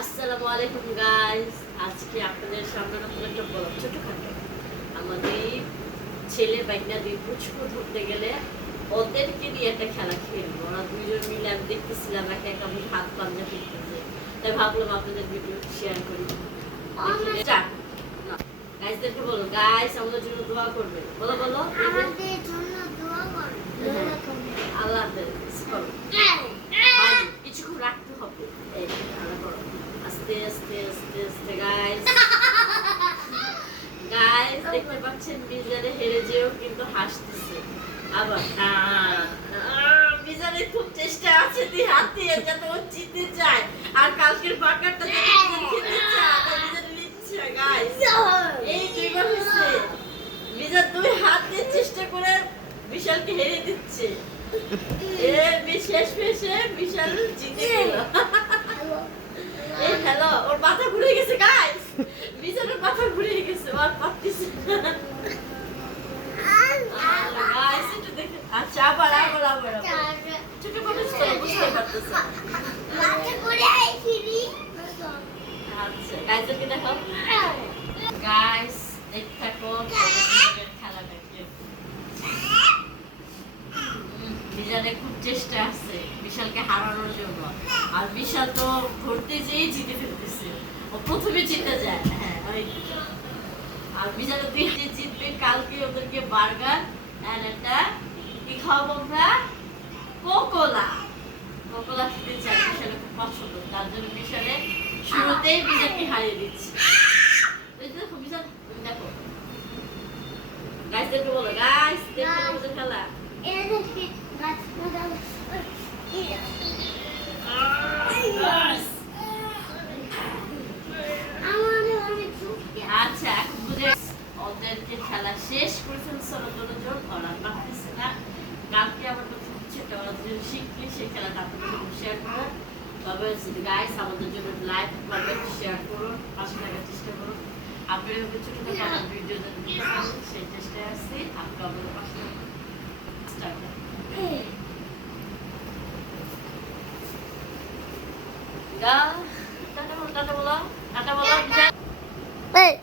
আসসালামু আলাইকুম গাইস, আজকে আপনাদের সামনে নতুন একটা ব্লগ ছোটখাটো আমাদের ছেলে বাইকনা দিয়ে পুচকু ধরতে গেলে ওদেরকে নিয়ে একটা খেলা খেলবো। ওরা দুইজন মিলে আমি দেখতেছিলাম একে একে আমি হাত পাঞ্জা ফিরতেছে, তাই ভাবলাম আপনাদের ভিডিও শেয়ার করি। গাইসদেরকে বলো, গাইস আমাদের জন্য দোয়া করবে। বলো বলো, আমাদের জন্য দোয়া করুন। আল্লাহ হাফেজ। কিছুক্ষণ রাখতে হবে। এই আল্লাহ করো। আস্তে আস্তে আস্তে আস্তে গাইস গাইস দেখতে পাচ্ছেন মিজানে হেরে যেও কিন্তু হাসতেছে। আবার মিজানে খুব চেষ্টা আছে তুই হাত দিয়ে যাতে ও জিতে যায়, আর কালকের বাকারটা যাতে মিজান খেতে চায় আর মিজান নিচ্ছে। গাইস এই দুইবার হচ্ছে মিজান দুই হাত দিয়ে চেষ্টা করে বিশালকে হেরে দিচ্ছে। শেষ পেশে বিশাল জিতে গেল। এই হ্যালো, ওর মাথা ঘুরে গেছে গাইস, বিশালের মাথা ঘুরে গেছে, আর পারতেছে না গাইস। একটু দেখে আচ্ছা, আবার আবার আবার ছোট মানুষ তো বুঝতে পারতেছে। মাথা ঘুরে আইছিলি। আচ্ছা গাইসকে দেখো, গাইস দেখতে থাকো খেলাটা কি। বিশালের খুব চেষ্টা আছে বিশালকে হারানোর জন্য, আর বিশাল তো ধরতে যেয়ে জিতে ফেলতেছে, ও প্রথমে জিতে যায়। হ্যাঁ আর বিশাল জিতবে কালকে ওদেরকে বার্গার আর একটা কি খাওয়াবো আমরা, কোকোলা। কোকোলা খেতে চাই, বিশালের খুব পছন্দ, তার জন্য বিশালে শুরুতেই বিশালকে হারিয়ে দিচ্ছে। দেখো বিশাল, দেখো গাইসদেরকে বলো, গাইস দেখো ওদের খেলা। আচ্ছা এখন বুঝে ওদেরকে খেলা শেষ করেছেন ষোলো জন, ওরা পারতেছে না। কালকে আবার তো হচ্ছে ওরা যদি শিখলে সেই খেলাটা আপনাদের শেয়ার করুন। তবে গাইস আমাদের জন্য লাইক করবেন, শেয়ার করুন, পাশে থাকার চেষ্টা করুন। আপনারা ছোটখাটো আমার ভিডিও যদি দিতে পারেন সেই চেষ্টায় আসছি, আপনি আমাদের পাশে স্টার্ট টাটা বলো, টাটা বলো, টাটা বলো।